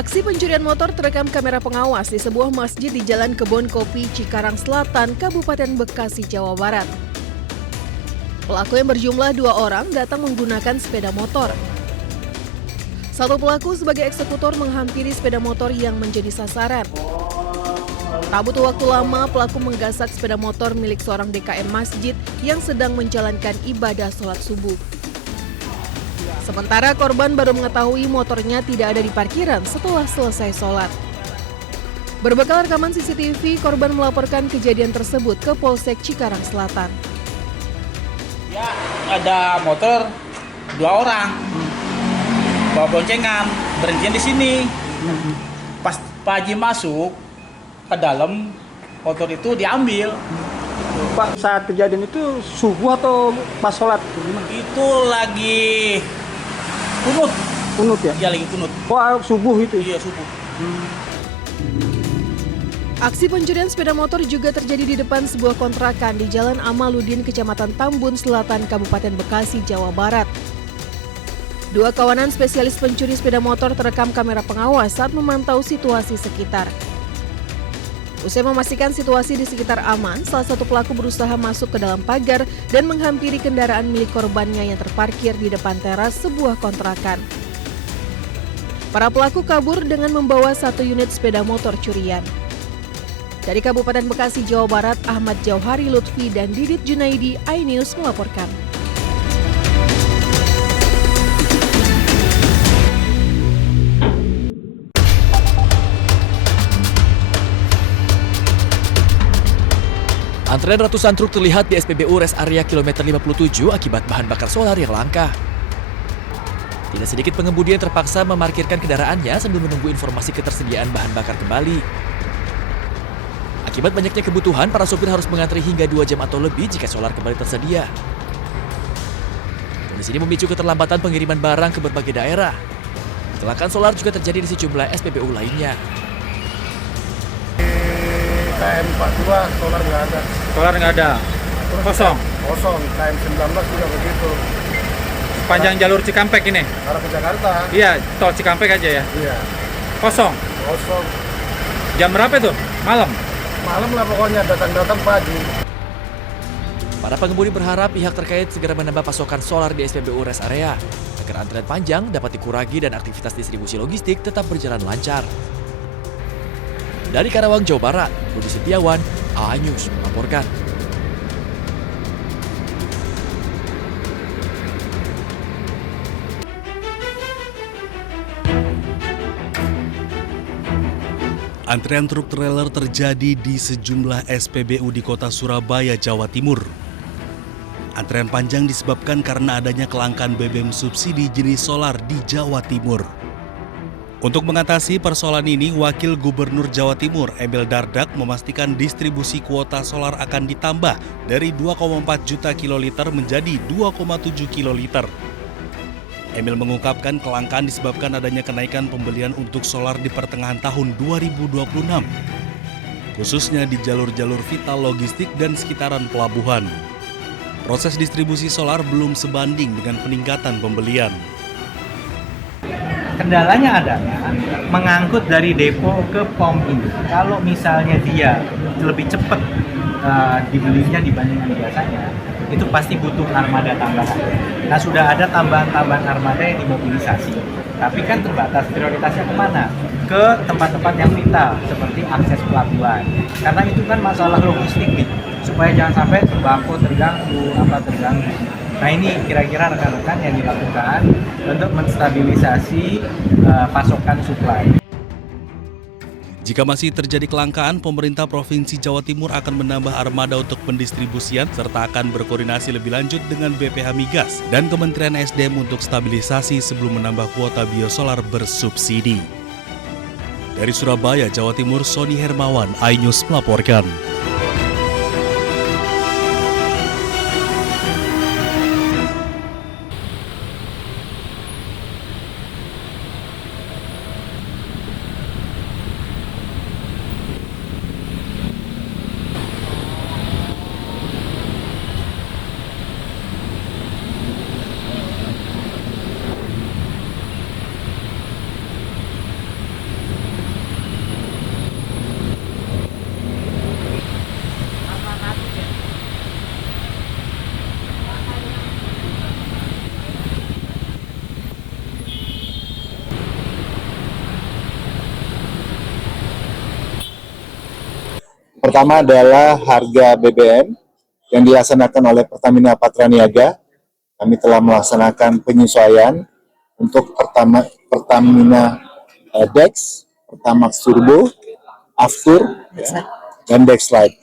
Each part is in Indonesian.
Aksi pencurian motor terekam kamera pengawas di sebuah masjid di Jalan Kebon Kopi, Cikarang Selatan, Kabupaten Bekasi, Jawa Barat. Pelaku yang berjumlah 2 orang datang menggunakan sepeda motor. Satu pelaku sebagai eksekutor menghampiri sepeda motor yang menjadi sasaran. Tak butuh waktu lama, pelaku menggasak sepeda motor milik seorang DKM masjid yang sedang menjalankan ibadah sholat subuh. Sementara korban baru mengetahui motornya tidak ada di parkiran setelah selesai sholat. Berbekal rekaman CCTV, korban melaporkan kejadian tersebut ke Polsek Cikarang Selatan. Ya, ada motor 2 orang, bawa boncengan, berhenti di sini. Pas Pak Haji masuk ke dalam, motor itu diambil. Pak, saat kejadian itu subuh atau pas sholat? Itu lagi kunut. Kunut ya? Iya, lagi kunut. Oh, subuh itu? Iya, subuh. Aksi pencurian sepeda motor juga terjadi di depan sebuah kontrakan di Jalan Amaludin, Kecamatan Tambun Selatan, Kabupaten Bekasi, Jawa Barat. 2 kawanan spesialis pencuri sepeda motor terekam kamera pengawas saat memantau situasi sekitar. Usai memastikan situasi di sekitar aman, salah satu pelaku berusaha masuk ke dalam pagar dan menghampiri kendaraan milik korbannya yang terparkir di depan teras sebuah kontrakan. Para pelaku kabur dengan membawa 1 unit sepeda motor curian. Dari Kabupaten Bekasi, Jawa Barat, Ahmad Jauhari Lutfi dan Didit Junaidi, iNews melaporkan. Antrean ratusan truk terlihat di SPBU Rest Area Kilometer 57 akibat bahan bakar solar yang langka. Tidak sedikit pengemudi yang terpaksa memarkirkan kendaraannya sambil menunggu informasi ketersediaan bahan bakar kembali. Akibat banyaknya kebutuhan, para sopir harus mengantri hingga 2 jam atau lebih jika solar kembali tersedia. Kondisi ini memicu keterlambatan pengiriman barang ke berbagai daerah. Kecelakaan solar juga terjadi di sejumlah SPBU lainnya. KM 42 solar nggak ada. Solar nggak ada, kosong. Kosong. KM 19 juga begitu. Panjang jalur Cikampek ini? Arah ke Jakarta. Iya, tol Cikampek aja ya? Iya. Kosong? Kosong. Jam berapa itu? Malam? Malam lah pokoknya, datang-datang pagi. Para pengemudi berharap pihak terkait segera menambah pasokan solar di SPBU Rest Area agar antrean panjang dapat dikurangi dan aktivitas distribusi logistik tetap berjalan lancar. Dari Karawang, Jawa Barat, Rudi Setiawan, iNews melaporkan. Antrean truk trailer terjadi di sejumlah SPBU di kota Surabaya, Jawa Timur. Antrean panjang disebabkan karena adanya kelangkaan BBM subsidi jenis solar di Jawa Timur. Untuk mengatasi persoalan ini, Wakil Gubernur Jawa Timur Emil Dardak memastikan distribusi kuota solar akan ditambah dari 2,4 juta kiloliter menjadi 2,7 kiloliter. Emil mengungkapkan kelangkaan disebabkan adanya kenaikan pembelian untuk solar di pertengahan tahun 2026, khususnya di jalur-jalur vital logistik dan sekitaran pelabuhan. Proses distribusi solar belum sebanding dengan peningkatan pembelian. Kendalanya adalah mengangkut dari depo ke pom ini. Kalau misalnya dia lebih cepat dibelinya dibandingkan biasanya, itu pasti butuh armada tambahan. Nah, sudah ada tambahan-tambahan armada yang dimobilisasi. Tapi kan terbatas, prioritasnya kemana? Ke tempat-tempat yang vital, seperti akses pelabuhan. Karena itu kan masalah logistik nih, supaya jangan sampai sembako terganggu, terganggu. Nah, ini kira-kira rekan-rekan yang dilakukan untuk menstabilisasi pasokan suplai. Jika masih terjadi kelangkaan, pemerintah Provinsi Jawa Timur akan menambah armada untuk pendistribusian serta akan berkoordinasi lebih lanjut dengan BPH Migas dan Kementerian SDM untuk stabilisasi sebelum menambah kuota biosolar bersubsidi. Dari Surabaya, Jawa Timur, Sony Hermawan, iNews melaporkan. pertama adalah harga BBM yang dilaksanakan oleh Pertamina Patraniaga. Kami telah melaksanakan penyesuaian untuk Pertamina Dex, Pertamax Turbo, Aftur, dan Dex Lite.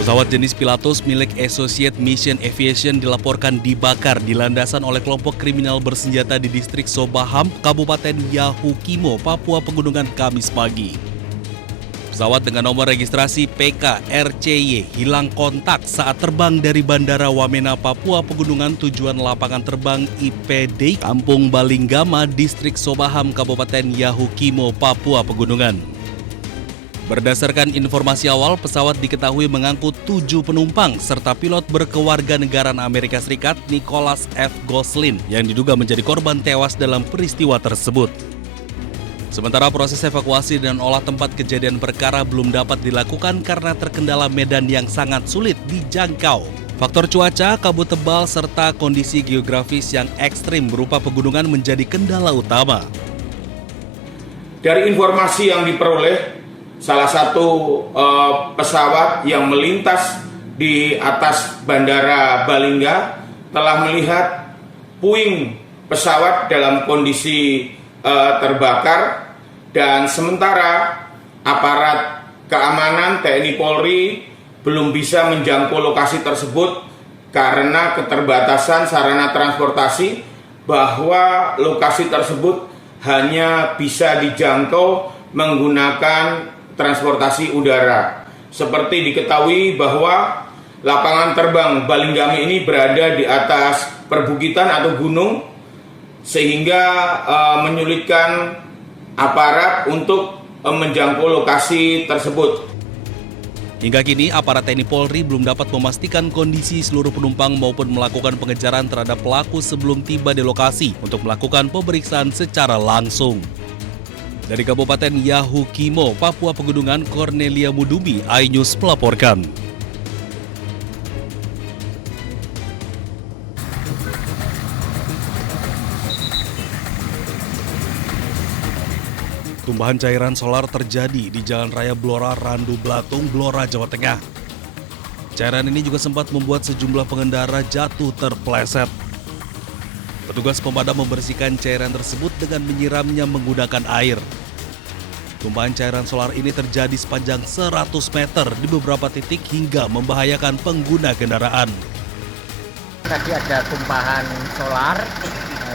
Pesawat jenis Pilatus milik Associate Mission Aviation dilaporkan dibakar di landasan oleh kelompok kriminal bersenjata di distrik Sobaham, Kabupaten Yahukimo, Papua Pegunungan Kamis pagi. Pesawat dengan nomor registrasi PK-RCY hilang kontak saat terbang dari Bandara Wamena, Papua Pegunungan tujuan lapangan terbang IPD Kampung Balinggama, distrik Sobaham, Kabupaten Yahukimo, Papua Pegunungan. Berdasarkan informasi awal, pesawat diketahui mengangkut 7 penumpang serta pilot berkewarganegaraan Amerika Serikat Nicholas F. Goslin yang diduga menjadi korban tewas dalam peristiwa tersebut. Sementara proses evakuasi dan olah tempat kejadian perkara belum dapat dilakukan karena terkendala medan yang sangat sulit dijangkau. Faktor cuaca, kabut tebal, serta kondisi geografis yang ekstrim berupa pegunungan menjadi kendala utama. Dari informasi yang diperoleh, salah satu pesawat yang melintas di atas Bandara Balingga telah melihat puing pesawat dalam kondisi terbakar, dan sementara aparat keamanan TNI Polri belum bisa menjangkau lokasi tersebut karena keterbatasan sarana transportasi, bahwa lokasi tersebut hanya bisa dijangkau menggunakan transportasi udara. Seperti diketahui bahwa lapangan terbang Balinggami ini berada di atas perbukitan atau gunung, sehingga menyulitkan aparat untuk menjangkau lokasi tersebut. Hingga kini, aparat TNI Polri belum dapat memastikan kondisi seluruh penumpang maupun melakukan pengejaran terhadap pelaku sebelum tiba di lokasi untuk melakukan pemeriksaan secara langsung. Dari Kabupaten Yahukimo, Papua Pegunungan, Cornelia Mudumi, iNews melaporkan. Tumpahan cairan solar terjadi di Jalan Raya Blora, Randu Blatung, Blora, Jawa Tengah. Cairan ini juga sempat membuat sejumlah pengendara jatuh terpeleset. Petugas pemadam membersihkan cairan tersebut dengan menyiramnya menggunakan air. Tumpahan cairan solar ini terjadi sepanjang 100 meter di beberapa titik hingga membahayakan pengguna kendaraan. Tadi ada tumpahan solar,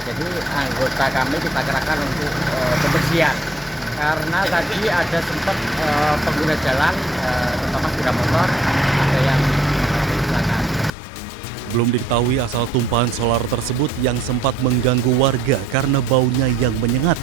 jadi anggota kami kita kerahkan untuk pembersihan. Karena tadi ada sempat pengguna jalan, terutama sepeda motor, ada yang kecelakaan. Belum diketahui asal tumpahan solar tersebut yang sempat mengganggu warga karena baunya yang menyengat.